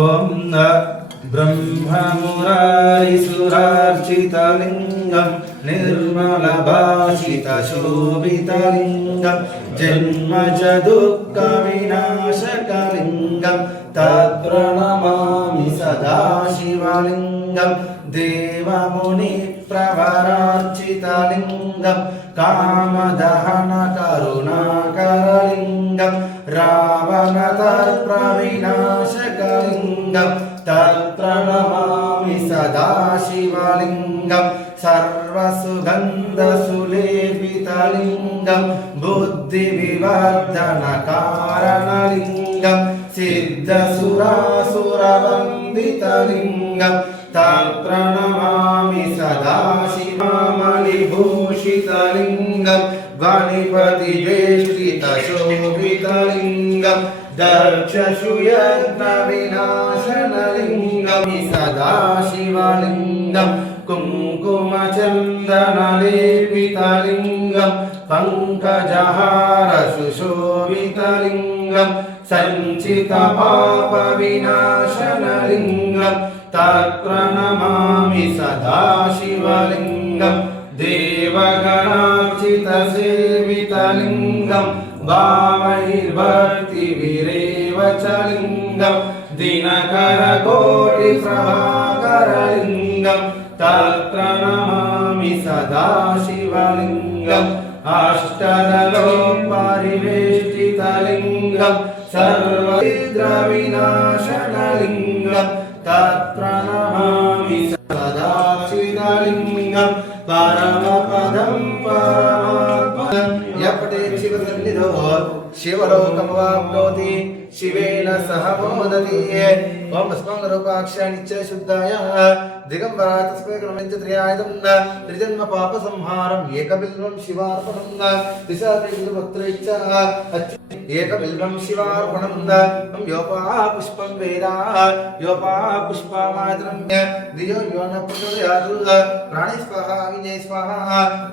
ఓం బ్రహ్మమురారిసురార్చితలింగం నిర్మలభాషితశోభితలింగం జన్మజ దుఃఖ వినాశకలింగం తత్ప్రణమామి సదాశివలింగం దేవముని ప్రవరార్చితలింగం కామదహన కరుణాకరలింగం రావణతర్ప్రవినాశకలింగం తత్ప్రణమామి సదాశివలింగం సర్వసుగంధసులేపితలింగం బుద్ధివివర్ధనకారణలింగం సిద్ధసురాసురవందితలింగం తత్ప్రణమామి సదాశివమణిభూషితలింగం గణపతిదేష్టితశోభితలింగం దర్శశుయజ్ఞవినాశనలింగం సదాశివలింగం కుంకుమచందనలేపితలింగం పంకజహార సుశోభితలింగం సంచితపాపవినాశనలింగం తత్ప్రణమామి సదాశివలింగం దేవగణార్చితసేవితలింగం భావైర్భక్తివిరేవచలింగం దినకరకోటిప్రభాకరలింగం తత్ప్రణమామి సదాశివలింగం అష్టదలోపరివేష్టితలింగం సర్వవిద్రవినాశనలింగం తత్ప్రణమామి సదాశివలింగం పరమపదం పరమాత్మం యపటే శివసన్నిధో శివలోకమవాప్నోతి శివేన సహ మోదతి ఓం స్మంగరూపాక్ష నిత్య శుద్ధాయ దిగంబరా తస్మై కృణంచత్రయాయుధం త్రిజన్మ పాప సంహారం ఏకబిల్వం శివార్పణం దిశాత్రిపుత్రైచ్చ ఏకబిల్వం శివార్పణం యోపా పుష్పం వేదా యోపా పుష్పమాత్రం దియో యోన ప్రచోదయాత్ ప్రాణే స్వాహ విజయ స్వాహ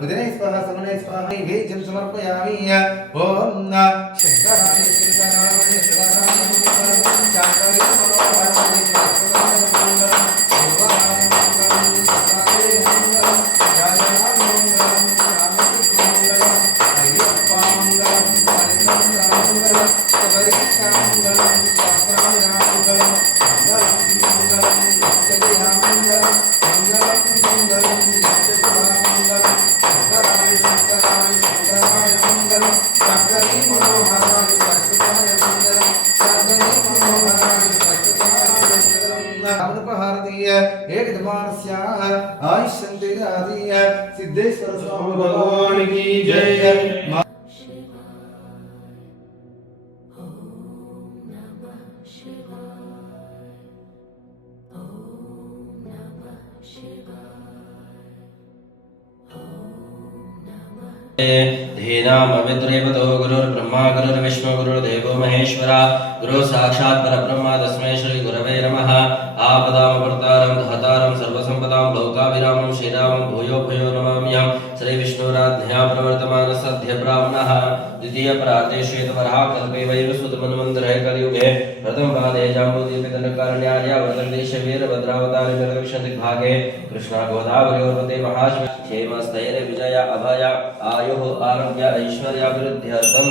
ఉదనే స్వాహ సమనే స్వాహ వేద్యం సమర్పయామి ఓం శంకరాయ శంకరాయ सिद्धेश्वर स्वामी भगवान की जय। धीनामविद्रेवतो गुरुर्ब्रह्मा गुरुर्विष्णु गुरुर्देवो महेश्वरा गुरु साक्षात् परब्रह्म तस्मै श्री गुरवे नमः। आपदामपर्तारं हतारं सर्वसंपदां लोकाभिरामं श्रीरामं भूयो भूयो नमाम्यहं। श्री विष्णुराज्ञया प्रवर्तमानः सद्य ब्राह्मणः द्वितीय प्राते श्वेतवराहकल्पे वैवस्वतमन्वन्तरे कलियुगे प्रथम पादे जाम्बूदीपितनकारण्याय वर्तन्ते वीरभद्रावतारे दिग्भागे कृष्णा गोदावरी महाश्वे क्षेमस्थैर्य विजय अभय आयुः आरोग्य ऐश्वर्याभिवृद्ध्यर्थं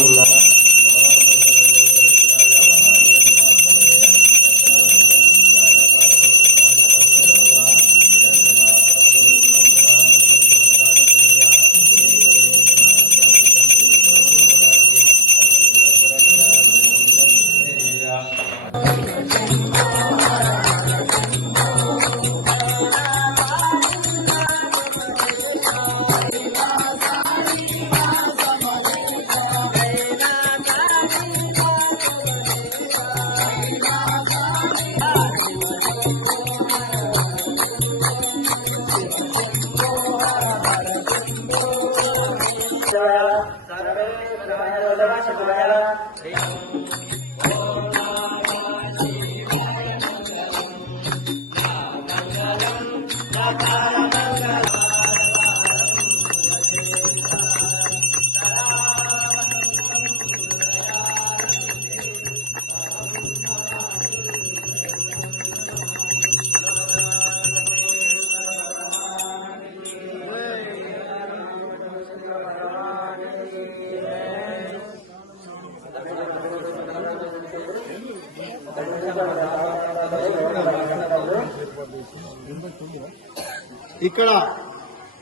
ఇక్కడ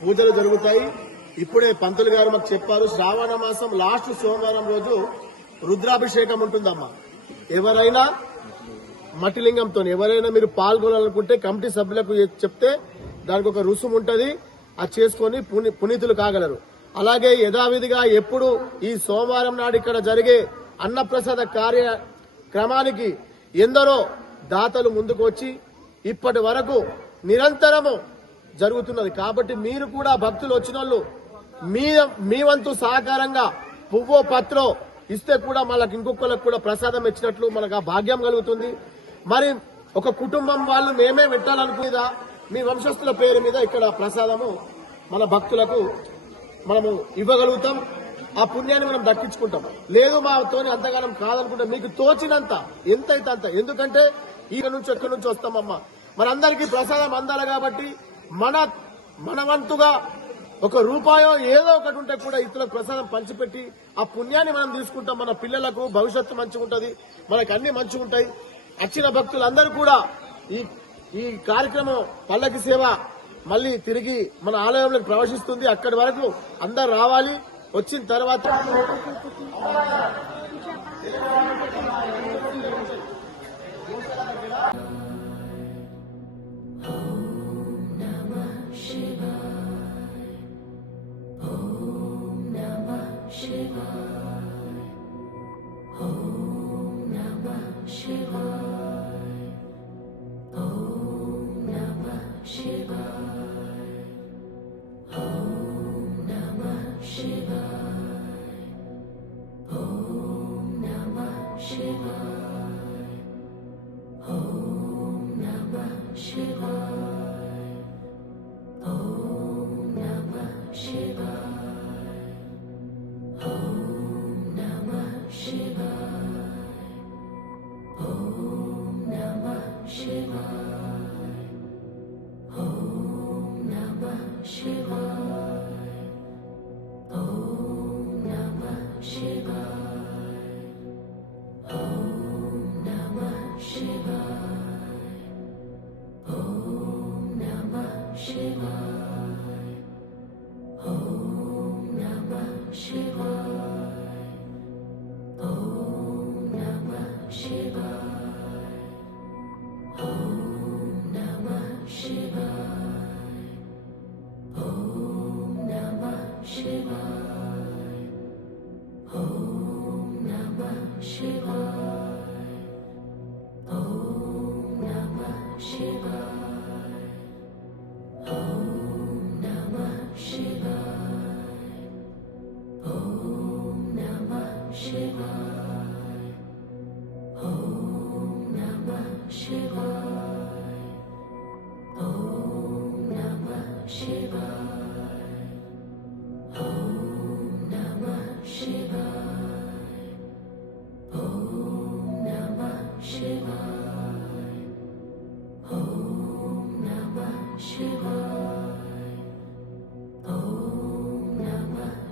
పూజలు జరుగుతాయి. ఇప్పుడే పంతులు గారు మాకు చెప్పారు, శ్రావణ మాసం లాస్ట్ సోమవారం రోజు రుద్రాభిషేకం ఉంటుందమ్మా. ఎవరైనా మట్టిలింగంతో ఎవరైనా మీరు పాల్గొనాలనుకుంటే కమిటీ సభ్యులకు చెప్తే దానికి ఒక రుసుము ఉంటుంది, అది చేసుకుని పునీతులు కాగలరు. అలాగే యథావిధిగా ఎప్పుడు ఈ సోమవారం నాడు ఇక్కడ జరిగే అన్నప్రసాద కార్యక్రమానికి ఎందరో దాతలు ముందుకు వచ్చి ఇప్పటి వరకు నిరంతరము జరుగుతున్నది. కాబట్టి మీరు కూడా భక్తులు వచ్చిన వాళ్ళు మీ వంతు సహకారంగా పువ్వో పత్రో ఇస్తే కూడా మనకు ఇంకొకరికి కూడా ప్రసాదం ఇచ్చినట్లు మనకు ఆ భాగ్యం కలుగుతుంది. మరి ఒక కుటుంబం వాళ్ళు మేమే పెట్టాలనుకునేదా మీ వంశస్థుల పేరు మీద ఇక్కడ ప్రసాదము మన భక్తులకు మనము ఇవ్వగలుగుతాం. ఆ పుణ్యాన్ని మనం దక్కించుకుంటాం. లేదు మాతోని అంతగానం కాదనుకుంటే మీకు తోచినంత ఎంతైతే అంత, ఎందుకంటే ఎక్కడి నుంచి వస్తామమ్మా, మనందరికీ ప్రసాదం అందాలి. కాబట్టి మన వంతుగా ఒక రూపాయో ఏదో ఒకటి ఉంటే కూడా ఇతరులకు ప్రసాదం పంచిపెట్టి ఆ పుణ్యాన్ని మనం తీసుకుంటాం. మన పిల్లలకు భవిష్యత్తు మంచిగా ఉంటుంది, మనకు అన్ని మంచిగా ఉంటాయి. వచ్చిన భక్తులందరూ కూడా ఈ కార్యక్రమం పల్లకి సేవ మళ్ళీ తిరిగి మన ఆలయంలోకి ప్రవేశిస్తుంది. అక్కడి వరకు అందరు రావాలి. వచ్చిన తర్వాత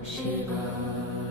Shiva.